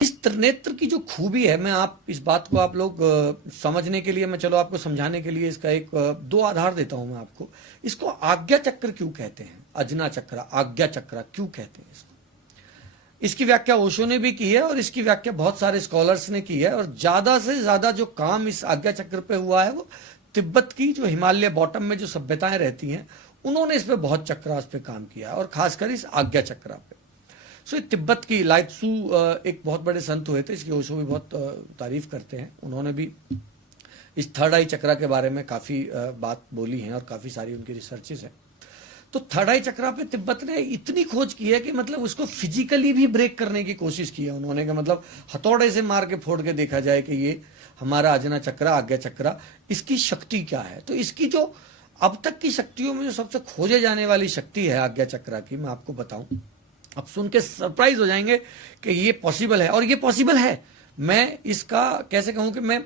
इस त्रिनेत्र की जो खूबी है, मैं आप इस बात को आप लोग समझने के लिए, मैं चलो आपको समझाने के लिए इसका एक दो आधार देता हूं मैं आपको। इसको आज्ञा चक्र क्यों कहते हैं? अजना चक्र, आज्ञा चक्र क्यों कहते हैं इसको? इसकी व्याख्या ओशो ने भी की है और इसकी व्याख्या बहुत सारे स्कॉलर्स ने की है। और ज्यादा से ज्यादा जो काम इस आज्ञा चक्र पे हुआ है वो तिब्बत की जो हिमालय बॉटम में जो सभ्यताएं रहती हैं उन्होंने इस पे बहुत चक्रास पे काम किया है, और खासकर इस आज्ञा चक्र पे। सो तिब्बत की लाइत्सू एक बहुत बड़े संत हुए थे, इसकी ओशो भी बहुत तारीफ करते हैं। उन्होंने भी इस थर्ड आई चक्रा के बारे में काफी बात बोली है और काफी सारी उनकी रिसर्चेस हैं। तो थर्ड आई चक्रा पे तिब्बत ने इतनी खोज की है कि मतलब उसको फिजिकली भी ब्रेक करने की कोशिश की है उन्होंने, कि मतलब हथौड़े से मार के फोड़ के देखा जाए कि ये हमारा अजना चक्रा, आज्ञा चक्रा, इसकी शक्ति क्या है। तो इसकी जो अब तक की शक्तियों में जो सबसे खोजे जाने वाली शक्ति है आज्ञा चक्रा की, मैं आपको बताऊं, अब सुन के सरप्राइज हो जाएंगे कि ये पॉसिबल है। और ये पॉसिबल है। मैं इसका कैसे कहूं कि मैं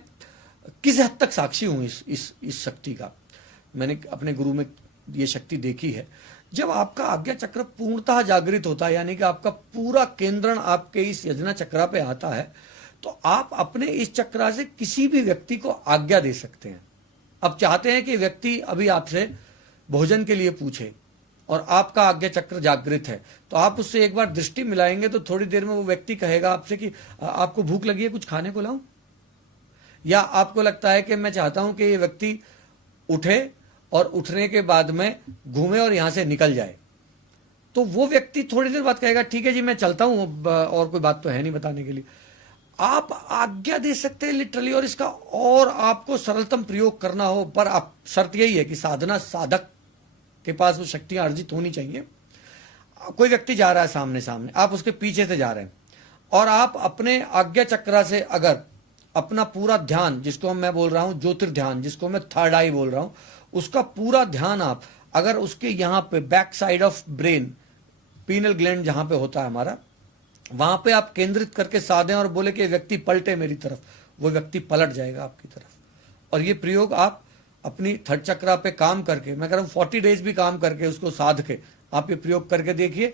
किस हद तक साक्षी हूं इस शक्ति का। मैंने अपने गुरु में ये शक्ति देखी है। जब आपका आज्ञा चक्र पूर्णतः जागृत होता है, यानी कि आपका पूरा केंद्रण आपके इस यजना चक्रा पे आता है, तो आप अपने इस चक्रा से किसी भी व्यक्ति को आज्ञा दे सकते हैं। अब चाहते हैं कि व्यक्ति अभी आपसे भोजन के लिए पूछे और आपका आज्ञा चक्र जागृत है, तो आप उससे एक बार दृष्टि मिलाएंगे तो थोड़ी देर में वो व्यक्ति कहेगा आपसे कि आपको भूख लगी है, कुछ खाने को लाऊं? या आपको लगता है कि मैं चाहता हूं कि ये व्यक्ति उठे और उठने के बाद में घूमे और यहां से निकल जाए, तो वो व्यक्ति थोड़ी देर बाद कहेगा ठीक है जी मैं चलता हूं, और कोई बात तो है नहीं बताने के लिए। आप आज्ञा दे सकते हैं लिटरली। और इसका और आपको सरलतम प्रयोग करना हो, पर आप शर्त यही है कि साधना साधक के पास वो शक्तियां अर्जित होनी चाहिए। कोई व्यक्ति जा रहा है सामने सामने, आप उसके पीछे से जा रहे हैं, और आप अपने आज्ञा चक्रा से अगर अपना पूरा ध्यान, जिसको मैं बोल रहा हूं ज्योतिर्ध्यान, जिसको मैं थर्ड आई बोल रहा हूं, उसका पूरा ध्यान आप अगर उसके यहां पे back side of brain, penal gland जहां पे होता है हमारा, वहां पे आप केंद्रित करके साधें और बोले कि व्यक्ति पलटे मेरी तरफ, वो व्यक्ति पलट जाएगा आपकी तरफ। और ये प्रयोग आप अपनी थर्ड चक्रा पे काम करके, मैं कह रहा हूं 40 डेज भी काम करके, उसको साध के आप ये प्रयोग करके देखिए।